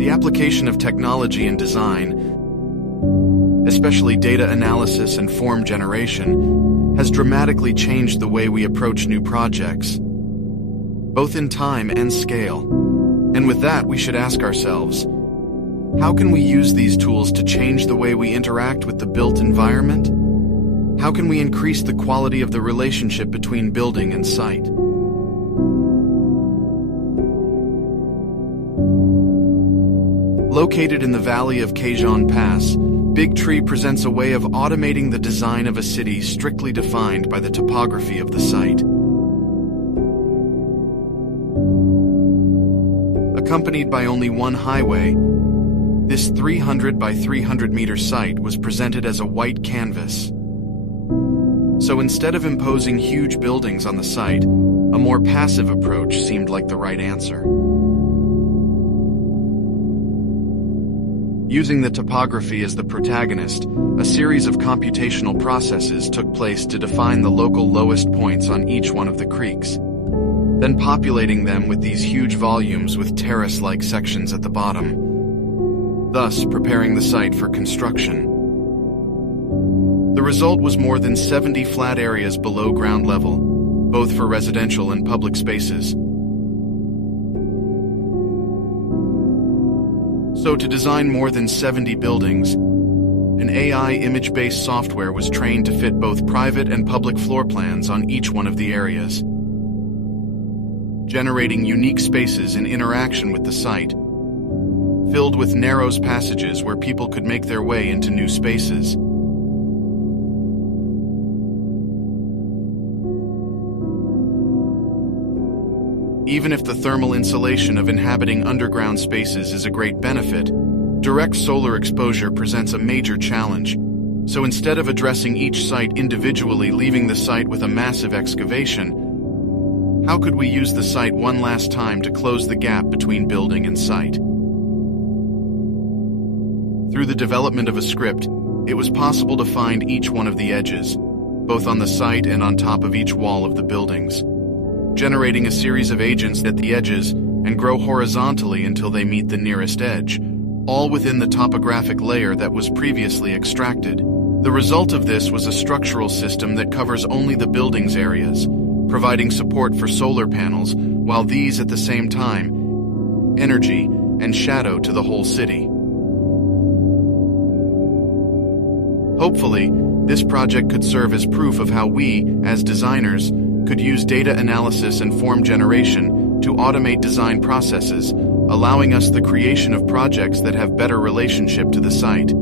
The application of technology in design, especially data analysis and form generation, has dramatically changed the way we approach new projects, both in time and scale. And with that, we should ask ourselves, how can we use these tools to change the way we interact with the built environment? How can we increase the quality of the relationship between building and site? Located in the valley of Cajon Pass, Big Tree presents a way of automating the design of a city strictly defined by the topography of the site. Accompanied by only one highway, this 300 by 300 meter site was presented as a white canvas. So instead of imposing huge buildings on the site, a more passive approach seemed like the right answer. Using the topography as the protagonist, a series of computational processes took place to define the local lowest points on each one of the creeks, then populating them with these huge volumes with terrace-like sections at the bottom, thus preparing the site for construction. The result was more than 70 flat areas below ground level, both for residential and public spaces. So to design more than 70 buildings, an AI image-based software was trained to fit both private and public floor plans on each one of the areas, generating unique spaces in interaction with the site, filled with narrow passages where people could make their way into new spaces. Even if the thermal insulation of inhabiting underground spaces is a great benefit, direct solar exposure presents a major challenge. So instead of addressing each site individually, leaving the site with a massive excavation, how could we use the site one last time to close the gap between building and site? Through the development of a script, it was possible to find each one of the edges, both on the site and on top of each wall of the buildings, generating a series of agents at the edges and grow horizontally until they meet the nearest edge, all within the topographic layer that was previously extracted. The result of this was a structural system that covers only the building's areas, providing support for solar panels, while these at the same time, energy and shadow to the whole city. Hopefully, this project could serve as proof of how we, as designers, could use data analysis and form generation to automate design processes, allowing us the creation of projects that have better relationship to the site.